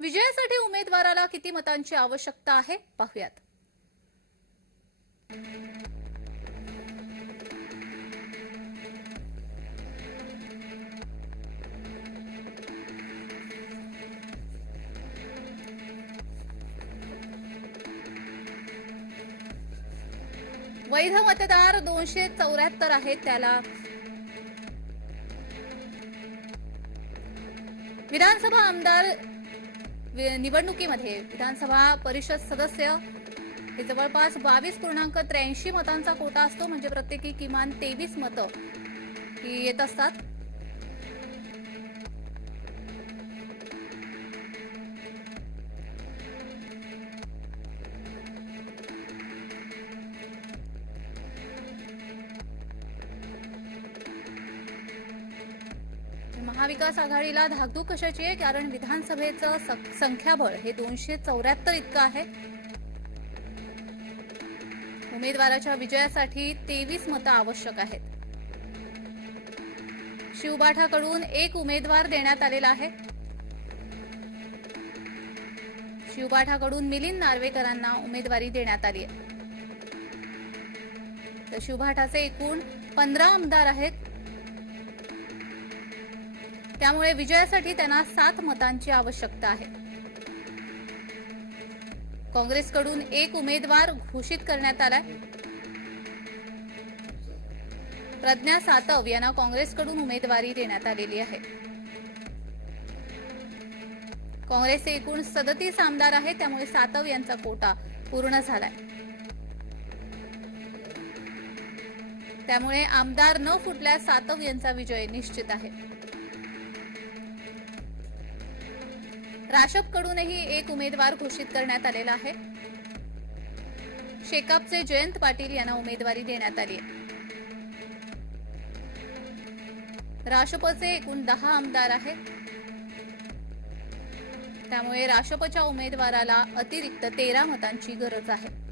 विजयासाठी उमेदवाराला किती मतांची आवश्यकता आहे? पाहुयात. वैध मतदार दोनशे चौऱ्याहत्तर आहेत त्याला. विधानसभा आमदार निवडणुकीमध्ये विधानसभा परिषद सदस्य हे जवळपास बावीस पूर्णांक त्र्याऐंशी मतांचा कोटा असतो. म्हणजे प्रत्येकी किमान तेवीस मतं ही येत असतात. महाविकास आघाडीला धाकधूक कशाची आहे? कारण विधानसभेचं संख्याबळ हे दोनशे चौऱ्याहत्तर इतकं आहे. उमेदवाराच्या विजयासाठी तेवीस मतं आवश्यक आहेत. शिवबाठाकडून एक उमेदवार देण्यात आलेला आहे. शिवबाठाकडून मिलिंद नार्वेकरांना उमेदवारी देण्यात आली आहे. तर शिवबाठाचे एकूण पंधरा आमदार आहेत. त्यामुळे विजयासाठी त्यांना सात मतांची आवश्यकता आहे. काँग्रेसकडून एक उमेदवार घोषित करण्यात आलाय. प्रज्ञा सातव यांना काँग्रेसकडून उमेदवारी देण्यात आलेली आहे. काँग्रेसचे एकूण सदतीस आमदार आहेत त्यामुळे सातव यांचा कोटा पूर्ण झालाय. त्यामुळे आमदार न फुटल्यास सातव यांचा विजय निश्चित आहे. राशपकडूनही एक उमेदवार घोषित करण्यात आलेला आहे. शेकापचे जयंत पाटील यांना उमेदवारी देण्यात आली राशपचे एकूण दहा आमदार आहेत. त्यामुळे राशपच्या उमेदवाराला अतिरिक्त तेरा मतांची गरज आहे.